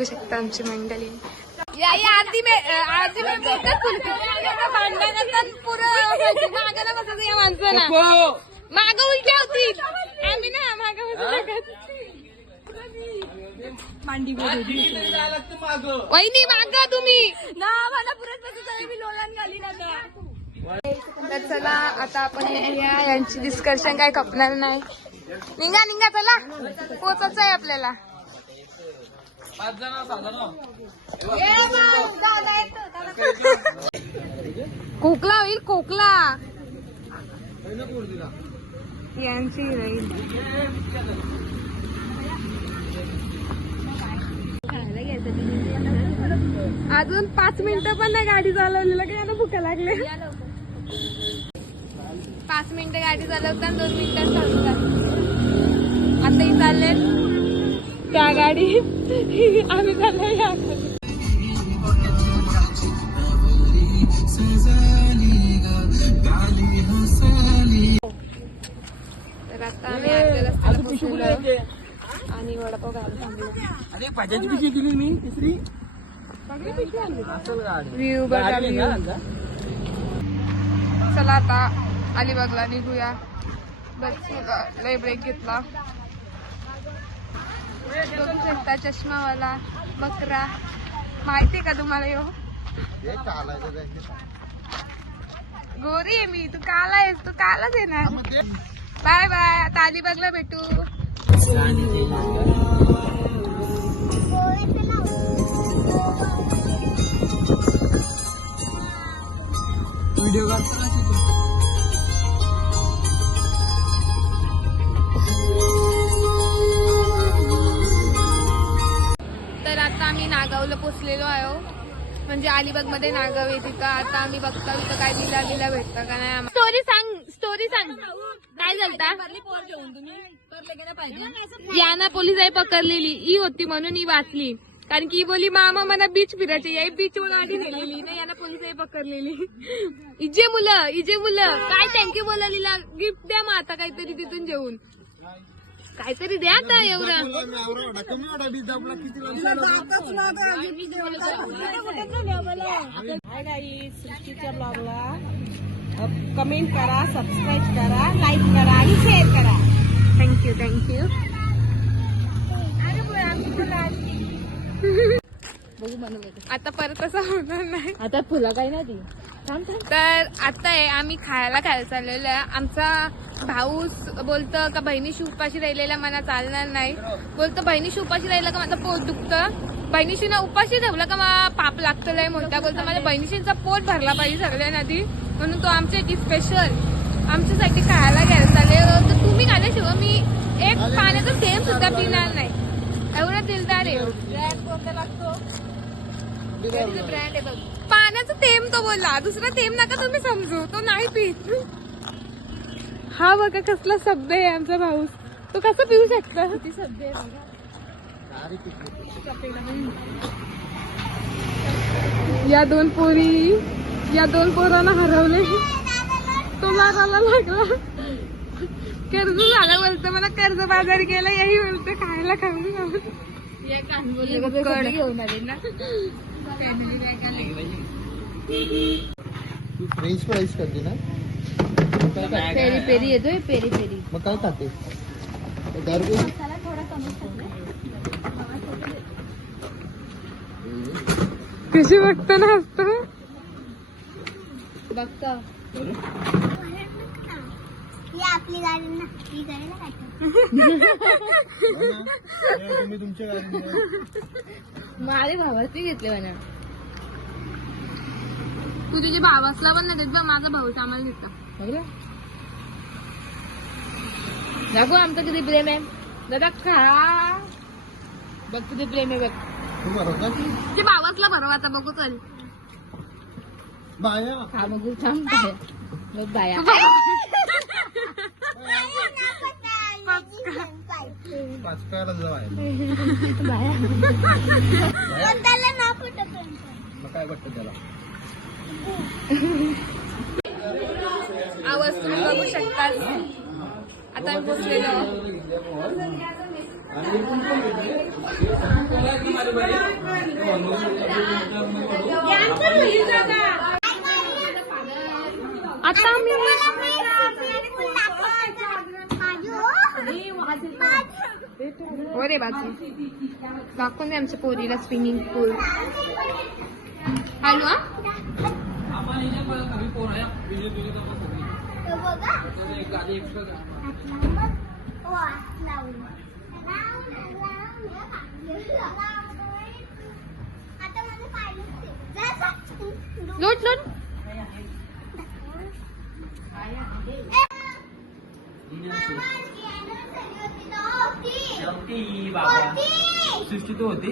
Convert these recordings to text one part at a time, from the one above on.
बघू शकता आमची मंडळी आरती भांडण करतात पुरं मागायला बसत या माणसाला माग उलट्या होतील आम्ही ना माग वहिनी मागा तुम्ही ना मला पुरत मी लोलान घाली ना. तर चला आता आपण निघूया. यांची डिस्कशन काय खपणार नाही. निघा निघा चला पोचायचं आहे आपल्याला. खोकला होईल खोकला यांची राहील. अजून 5 मिनिटं पण नाही गाडी चालवलेलं काय ना भुका लागले. 5 मिनिटं गाडी चालवतात 2 मिनिटात चालवतात. आता चालले त्या गाडी आम्ही चाललोय या तर आता आम्ही अर्ध्या रस्त्याला पोहोचलो आणि वडापाव घालून थांबलो. व्ह्यू बघा व्ह्यू. चला आता अलिबागला निघूया. बस लय ब्रेक घेतला. बघू शकता चष्मावाला बकरा माहितीये का तुम्हाला यो गोरी आहे मी. तू काला आहेस तू कालाच येणार. Bye bye. आता अलिबागला भेटू. व्हिडिओ तर आता आम्ही नागावला पोचलेलो आहो. म्हणजे अलिबाग मध्ये नागाव आहे तिथं. आता आम्ही बघतो इथं काय लिला भेटतं का नाही. स्टोरी सांग काय झालता. याना पोलिसांनी पकडलेली ही होती म्हणून ही वाचली. कारण की बोली मामा मला बीच फिरायचे या बीच वर आधी नेलेली ना. याना पोलिसांनी पकडलेली. इजे मुलं काय थँक्यू बोलालीला गिफ्ट द्या मग आता काहीतरी तिथून जेवून काहीतरी द्या आता. एवढं सृष्टीच्या ब्लॉगला कमेंट करा, सबस्क्राईब करा, लाईक करा आणि शेअर करा. थँक्यू. आता परत असं होणार नाही. आता फुलं काही नाही. तर आता आहे आम्ही खायला चाललेलो आहे. आमचा भाऊस बोलतं का बहिणीशी उपाशी राहिलेला मला चालणार नाही. बोलतं बहिणीशी उपाशी राहिलं का माझं पोट दुखतं. बहिणीशी ना उपाशी ठेवलं का मला पाप लागतं लय मोठा. बोलतं माझ्या बहिणीशीचा पोट भरला पाहिजे सगळ्यांना आधी. म्हणून तो आमच्यासाठी स्पेशल आमच्यासाठी खायला घ्यायला चालले. तर तुम्ही खाल्ल्याशिवाय मी एक पाण्याचा थेंब सुद्धा पिणार नाही. एवढा दिलदार आहे. ब्रँड कोणता लागतो. ब्रँड आहे बघ. पाण्याचा थेंब तो बोलला. दुसरा थेंब नका तुम्ही समजू. तो नाही पित. हा बघा कसला सभ्य आहे आमचा भाऊ. तो कसं पिऊ शकता. किती सभ्य आहे बघा. या दोन पोरांना हरवले. तो मारायला लागला. कर्ज झाला बोलतो. मला कर्ज बाजारी गेला यही बोलतो. खायला खाऊन घेऊन आले ना. फॅमिली बॅग आली. फ्रेंच फ्राईज करते ना. पेरी पेरी येतोय. पेरी मग काय खाते. मसाला थोडा कमी टाकला. कशी बघतो ना असतो बघता. आपली गाडी ना ही गाडीला तुम्ही तुमच्या गाडी माझे भावाची घेतले म्हणा. तू तुझ्या भावासला पण नाही देत बघ. माझा भाऊ आम्हाला देतो. दाखव आमचं किती प्रेम आहे. दादा खा बघ किती प्रेम आहे. बघ तुझ्या भावासला भरवा आता बघू चल. बाया खा बघू थांब. बघ बाया पाचकायला जाय. मग काय वाटतं त्याला. आवाज तुम्ही बघू शकता. आता आम्ही पोचलेलो. आता आम्ही हो रे बाजू दाखवून दे आमच्या पोरीला स्विमिंग पूल. हॅलो लोट लोट. सृष्टी तो होती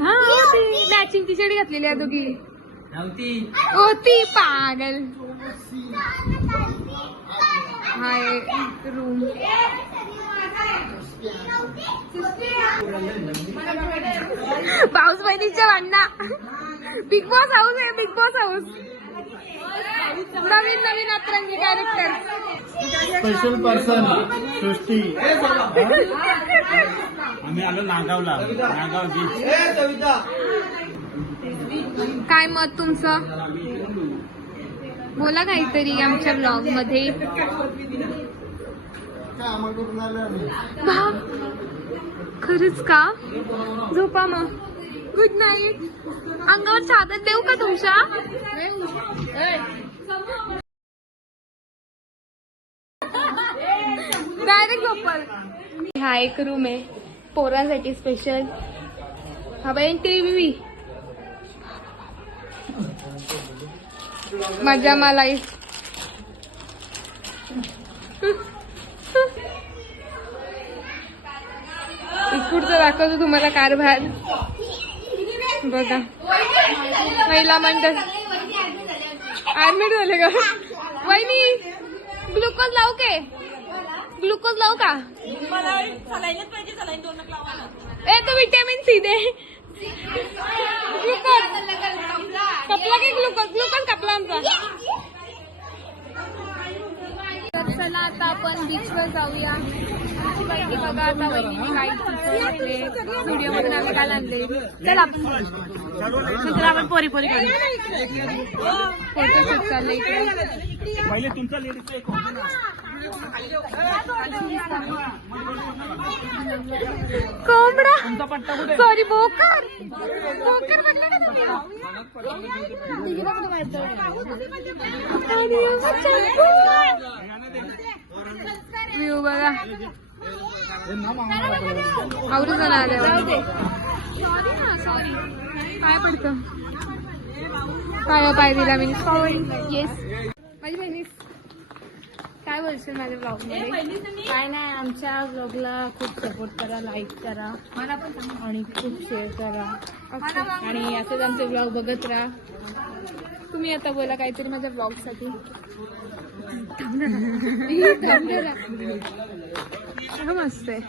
हा मॅचिंग टी शर्ट घातलेली आहे दोघी. नव्हती होती पागल. हाय रूम. पाऊस बहिणीच्या भांडणा. बिग बॉस हाऊस आहे. Bigg Boss house. नवीन नवीन अतरंगी कॅरेक्टर. स्पेशल पर्सन सृष्टी. आम्ही आलो नागावला. नागाव बीच. काय मत तुमचं बोला काहीतरी आमच्या ब्लॉग मध्ये. खरंच का? झोपा मग. Good night. अंगावर चादर देऊ का तुमच्या? डायरेक्ट झोपल. हा एक रूम आहे पोरांसाठी स्पेशल. हा बाई टीव्ही. मजा मला. पुढचं दाखवतो तुम्हाला कारभार. बघा महिला मंडळ ऍडमिट झाले का वहिनी? ग्लुकोज लावू के? ग्लुकोज लावू का? ए तो विटॅमिन सी दे. ग्लुकोज कपला की ग्लुकोज? ग्लुकोज कपला आमचा. तर चला आता आपण बीचवर जाऊया. वहिनी बघा आता वहिनी काय व्हिडिओ मध्ये आम्ही काय आणले. चला नंतर आपण पोरी पोरी काढू. फोटोशूट चाललंय इकडे. पहिले तुमचा लेडीजचा एक होता ना. कोंबडा. सॉरी बोकर. बोकर म्हणलं ना व्ह्यू बघा. आवडून आले. सॉरी काय पडतं? काय पाय दिला मी. सॉरी. येस माझी बहिणी. काय बोलशील माझ्या ब्लॉग मध्ये? काय नाही, आमच्या ब्लॉगला खूप सपोर्ट करा, लाईक करा आणि खूप शेअर करा आणि असंच आमचे ब्लॉग बघत राहा. तुम्ही आता बोला काहीतरी माझ्या ब्लॉग साठी. मस्त आहे.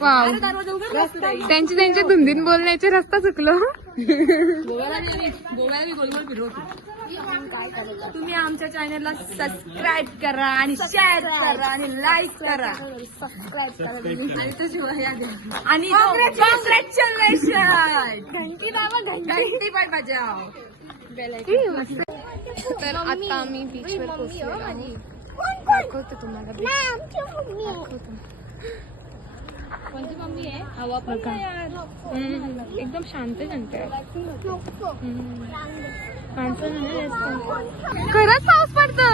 वाव. त्यांच्या धुंदीन बोलण्याचे रस्ता चुकलो. तुम्ही आमच्या चॅनलला सबस्क्राईब करा आणि शेअर करा आणि लाईक करा आणि कॉंग्रॅच्युलेशन. घंटी दाबा. घंटी पण बजाव. तर आता आम्ही बीचवर पोहोचलो आणि दाखवतो तुम्हाला. दाखवतो. कोणती मम्मी आहे? हवा पण एकदम शांत शांत आहे. माणसं नाही असतं. खरंच पाऊस पडतो.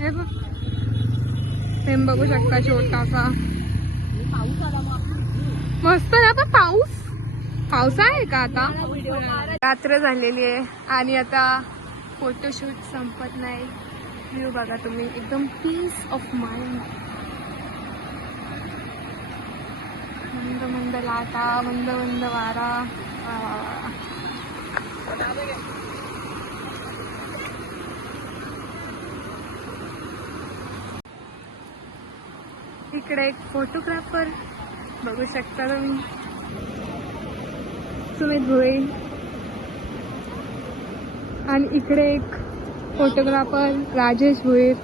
हे बघ. थेंब बघू शकता छोटासा. मस्त ना. पण पाऊस आहे का आता? रात्र झालेली आहे आणि आता फोटोशूट संपत नाही. व्ह्यू बघा तुम्ही. एकदम पीस ऑफ माइंड. मंद मंद लाटा. मंद मंद वारा. इकडे एक फोटोग्राफर बघू शकता तुम्ही. सुमित भोये. आणि इकडे एक फोटोग्राफर राजेश भोईर,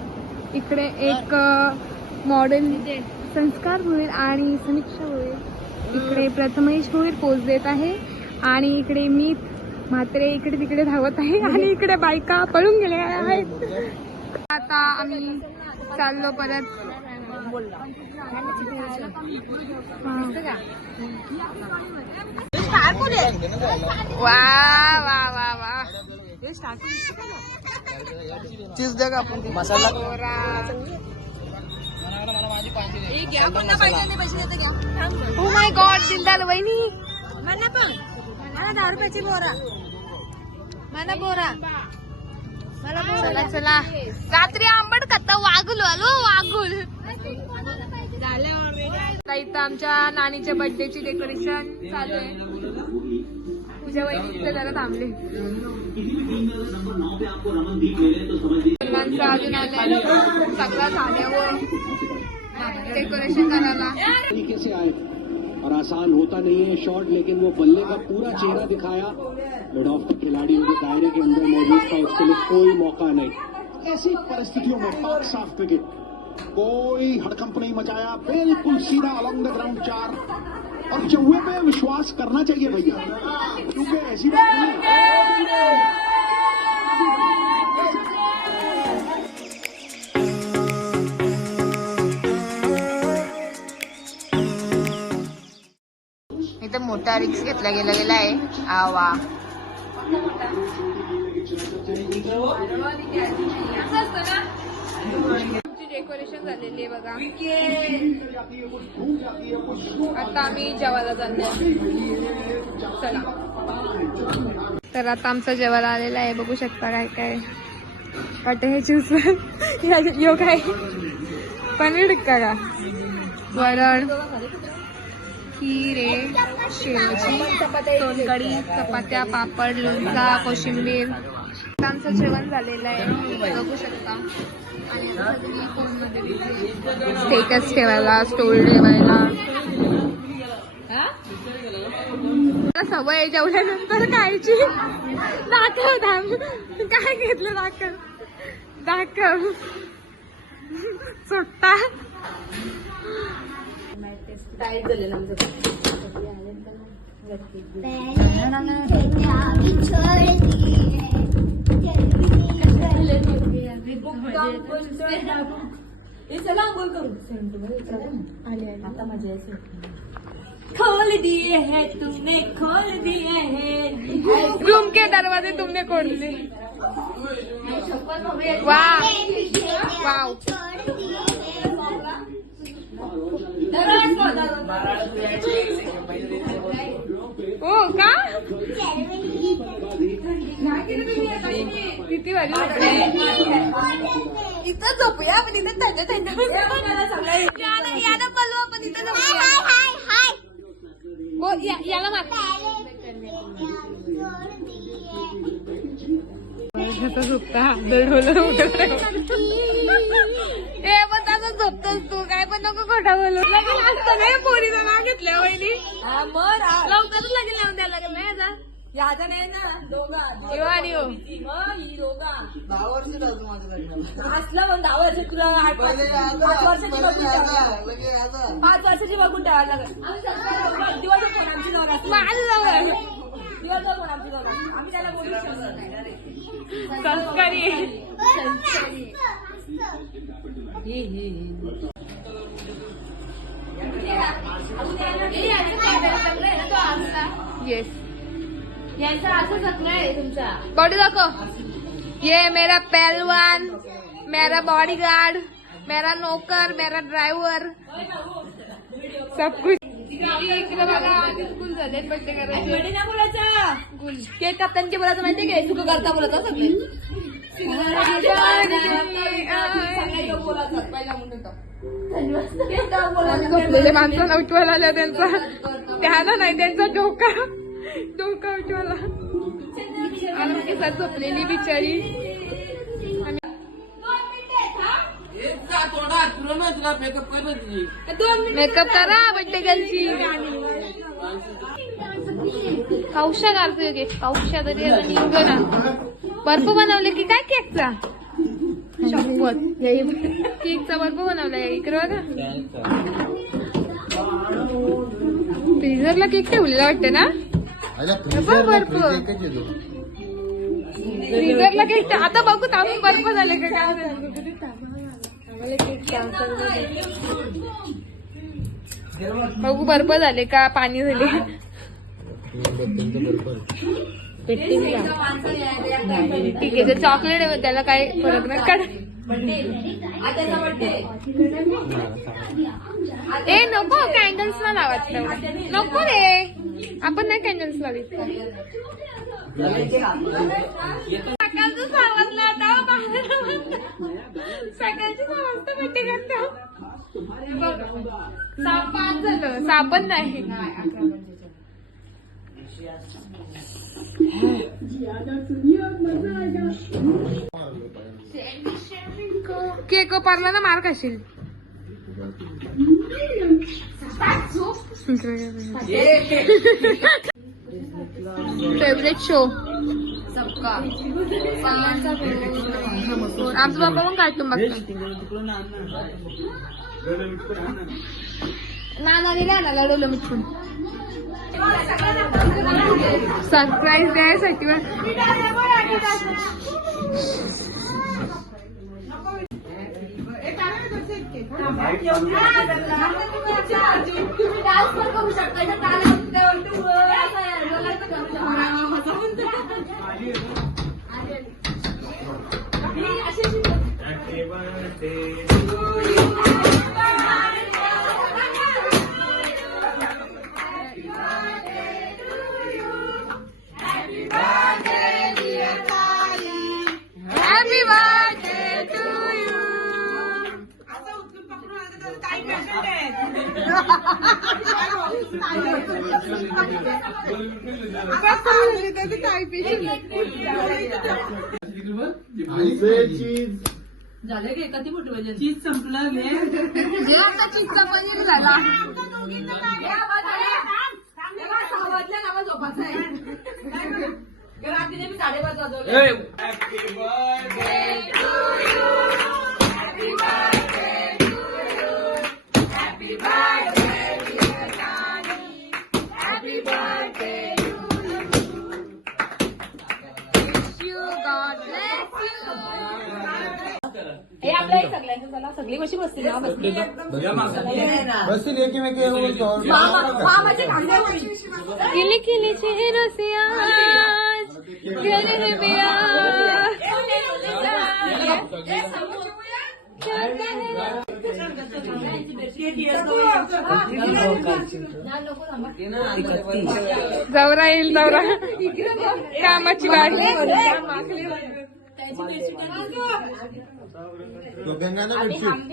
इकडे एक मॉडेल संस्कार भोईर आणि समीक्षा भोईर, इकडे प्रथमेश भोईर पोज देत आहे आणि इकडे मी म्हात्रे इकडे तिकडे धावत आहे आणि इकडे बायका पळून गेल्या आहेत. आता आम्ही चाललो परत. वा वा वा वा चीज द्या का आपण मसाला ओ माय गॉड दिलदार वहिनी. मला पण मला 10 रुपयाची बोरा. मला बोरा. चला चला रात्री आंबट खाता वागुल आलो वागुल. आता इथं आमच्या नानीच्या बर्थडेची डेकोरेशन चालू आहे. तुझ्या वहिनी तिथे जरा थांबले. मुलांचं अजून आलंय सगळं झाल्यावर डेकोरेशन करायला. तरीके से आए और आसान होता नहीं है शॉट, लेकिन वो बल्ले का पूरा चेहरा दिखाया. मिड ऑफ के खिलाड़ी उनके दायरे के अंदर मौजूद था, उसके लिए कोई मौका नहीं. ऐसी परिस्थितियों में पाक साफ क्रिकेट, कोई हड़कंप नहीं मचाया, बिल्कुल सीधा अलॉन्ग द ग्राउंड 4. और चौहे पे विश्वास करना चाहिए भैया, क्योंकि ऐसी बात नहीं. इथं मोठा रिक्स घेतला गेला आहे. आवा डेकोरेशन झालेली आहे बघा. आता आम्ही जेवायला चाललो. चला तर आता आमचं जेवायला आलेलं आहे. बघू शकता काय काय वाटतं हे ज्यूस. यो काय पनीर टिक्का का, वरण, खीर आहे, शेवची, सोलकढी, चपात्या, पापड, लोणचा, कोशिंबीर. आमचं जेवण झालेलं आहे बघू शकता. आणि आता सगळी फोनमध्ये स्टेटस ठेवायला, स्टोरी ठेवायला. सवय जेवल्यानंतर खायची. दाखव धाम काय घेतलं, दाखव सुट्टा. खोल दिए है तुमने, खोल दिए है रूम के दरवाजे तुमने खोल दिए. Wow wow. हो का किती भारी इथं झोपूया आपण. इथं त्यांच्या बोलू आपण. इथं झोपूया. हो याला माग झोपता हे पण तसं झोपतोस तू. काय पण नको खोटा बोलू. लगेच असतं नाही पोरीचं नाव घेतलं वहिनी. लवकरच लगेच लावून द्यायला लागेल नाही आता. याचा नाही ना दोघा येऊ आणि येऊ 10 वर्ष असलं मग 10 वर्ष तुला 5 वर्षाची बघून ठेवायला 5 वर्षाची बघून ठेवायला लागेल. दिवस फोन आमची नवरा माझं जवळ दिवस फोन आमची नवरा आम्ही त्याला बोलू शकतो. संस्कारी येस यांचा असं सपना आहे तुमचा. बॉडी दाखव. ये मेरा पहलवान, मेरा बॉडीगार्ड, मेरा नौकर, मेरा ड्रायव्हर, सब कुछ. इकडे बघा आधी स्कूल झाले बड्डे करायचे. ना बोलायचा केक कापताना बोलायचं माहितीये काय, सुख करता बोलायचं सगळे झोपलेले माणसं उठवायला आल्या. त्यांचा त्याला नाही, त्यांचा डोका उठवायला. आमच्या साथ झोपलेली बिचारी. मेकअप करा बड्डे गर्लची. पावसा घालतोय गे पावसा तरी निघ ना. बर्फ बनवले की काय केकचा केकचा बर्फ बनवलाय इकडे बघा. फ्रीजरला केक ठेवलेला वाटतं ना. बर्फ फ्रीजरला केक आता बघू तापून बर्फ झाले का काय. बघू बर्फ झाले का पाणी झाले. ठीक आहे जर चॉकलेट आहे त्याला काय फरक नाही काढ. ए नको कॅन्डल्स ना लावत नको रे आपण नाही कॅन्डल्स लावली. सकाळचं सावधला आता सकाळची वाजता भेटे करतो. 5 झालं सापण नाही. केक पारला ना मार खाशील. फेवरेट शो सबका आमचा बाबा पण कार्टून बघतो. नानाने नानाला डोलं मिठून सरप्राईज द्यायसाठी. Happy birthday to you. झालं की कधी मोठी पाहिजे चीज संपलं चीजचा पनीर झाला. झोपाचं आहे रात्रीने मी 5:30 वाजवले. हे आपल्या सगळ्यांचं चला सगळी कशी बसतील ना बसली मामाचे खांद्यावर किली किली चेहरोसिया गले है बिया जवरा येईल जवरा कामाची वाट.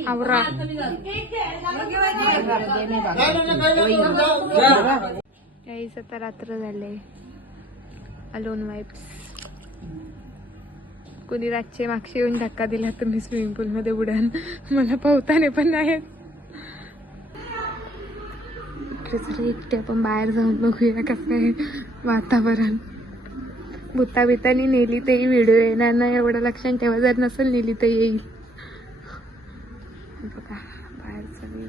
आवरा काहीच आता रात्र झाले. Alone vibes. कोणी रातचे मागशी येऊन धक्का दिला तुम्ही स्विमिंग पूल मध्ये उडान मला पोहताना पण नाही. एकटे आपण बाहेर जाऊन बघूया कसं आहे वातावरण. भूता बितानी नेली तेही व्हिडिओ येणार नाही एवढं लक्षात ठेवा. जर नसेल नेली तर येईल. बघा बाहेरचा व्ह्यू.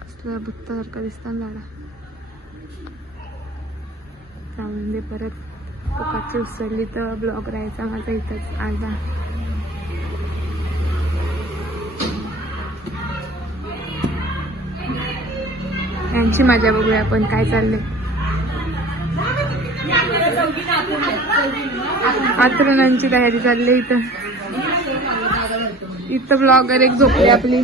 कसला भूतासारखा दिसता झाला. जाऊन दे परत पोकाची उसळली तर ब्लॉग राहायचा माझा इथंच आजा. यांची मजा बघूया आपण काय चाललंय. आतरुणांची तयारी चालली इथं. इथं ब्लॉगर एक झोपली आपली.